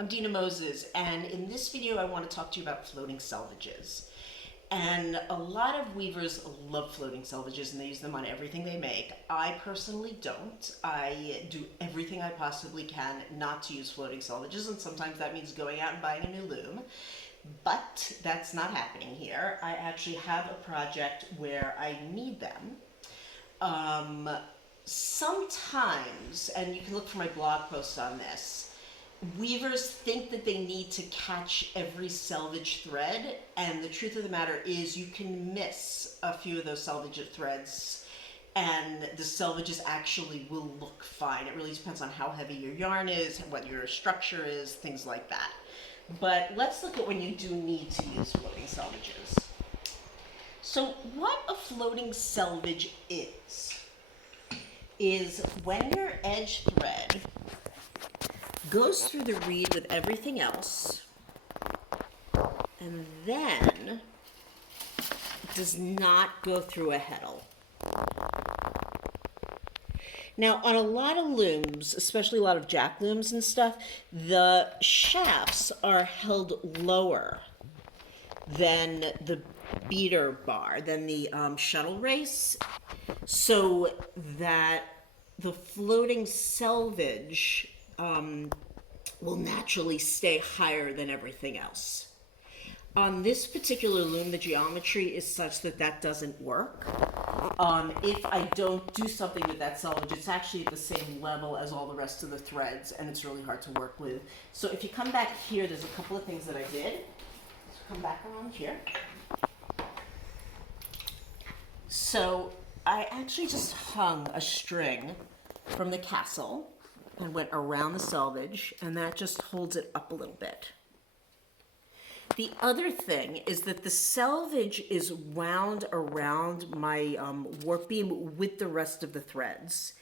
I'm Dina Moses, and in this video I want to talk to you about floating selvages. And a lot of weavers love floating selvages and they use them on everything they make. I personally don't. I do everything I possibly can not to use floating selvages, and sometimes that means going out and buying a new loom. But that's not happening here. I actually have a project where I need them. Um, Sometimes, and you can look for my blog post on this, weavers think that they need to catch every selvage thread, and the truth of the matter is you can miss a few of those selvage threads and the selvages actually will look fine. It really depends on how heavy your yarn is, what your structure is, things like that. But let's look at when you do need to use floating selvages. So what a floating selvage is when your edge thread goes through the reed with everything else and then does not go through a heddle. Now, on a lot of looms, especially a lot of jack looms and stuff, the shafts are held lower than the beater bar, than the shuttle race, so that the floating selvage will naturally stay higher than everything else. On this particular loom, the geometry is such that that doesn't work. If I don't do something with that selvage, it's actually at the same level as all the rest of the threads, and it's really hard to work with. So if you come back here, there's a couple of things that I did. So come back around here. So I actually just hung a string from the castle and went around the selvage, and that just holds it up a little bit. The other thing is that the selvage is wound around my warp beam with the rest of the threads.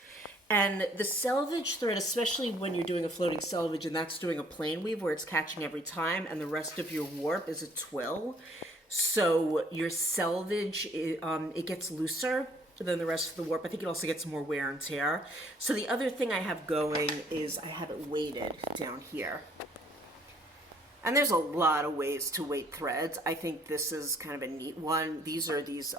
And the selvage thread, especially when you're doing a floating selvage and that's doing a plain weave where it's catching every time and the rest of your warp is a twill, so your selvage, it gets looser than the rest of the warp. I think it also gets more wear and tear. So the other thing I have going is I have it weighted down here. And there's a lot of ways to weight threads. I think this is kind of a neat one. These are these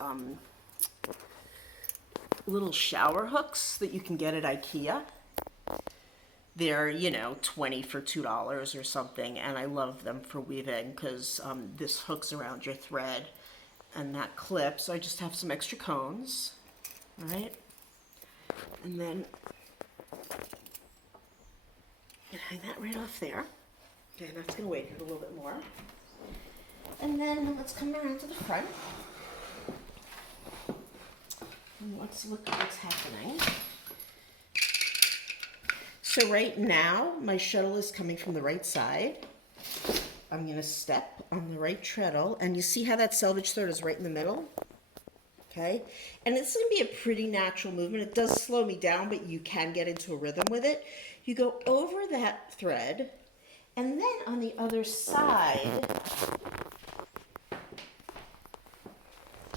little shower hooks that you can get at IKEA. They're, 20 for $2 or something, and I love them for weaving because this hooks around your thread and that clips. So I just have some extra cones, right? And then hang that right off there. Okay, that's going to weight it a little bit more. And then let's come around to the front. And let's look at what's happening. So right now, my shuttle is coming from the right side. I'm going to step on the right treadle, and you see how that selvage thread is right in the middle? Okay? And it's going to be a pretty natural movement. It does slow me down, but you can get into a rhythm with it. You go over that thread, and then on the other side,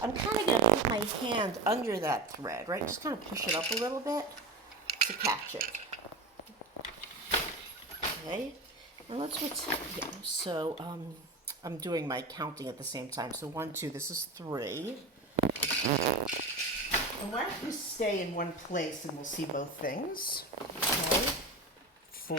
I'm kind of going to put my hand under that thread, right? Just kind of push it up a little bit to catch it. Okay, and let's pretend, so I'm doing my counting at the same time. So 1, 2, this is 3. And why don't you stay in one place and we'll see both things. Okay, 4.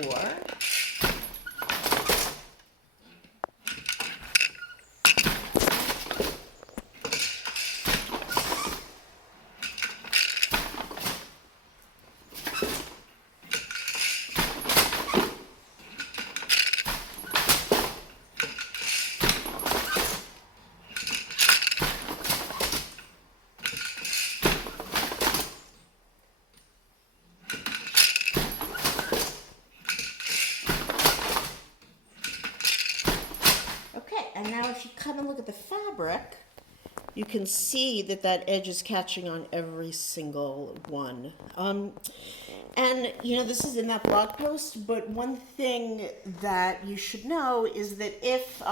And now if you come and look at the fabric, you can see that that edge is catching on every single one. And, this is in that blog post, but one thing that you should know is that if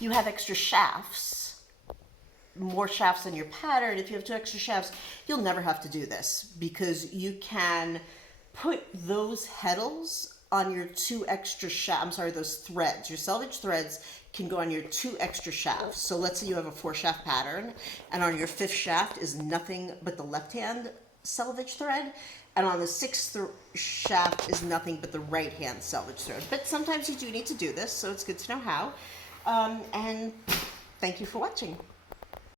you have extra shafts, more shafts in your pattern, if you have 2 extra shafts, you'll never have to do this because you can put those heddles on your two extra shafts. I'm sorry, those threads. Your selvage threads can go on your two extra shafts. So let's say you have a 4-shaft pattern, and on your 5th shaft is nothing but the left-hand selvage thread, and on the 6th shaft is nothing but the right-hand selvage thread. But sometimes you do need to do this, so it's good to know how. And thank you for watching.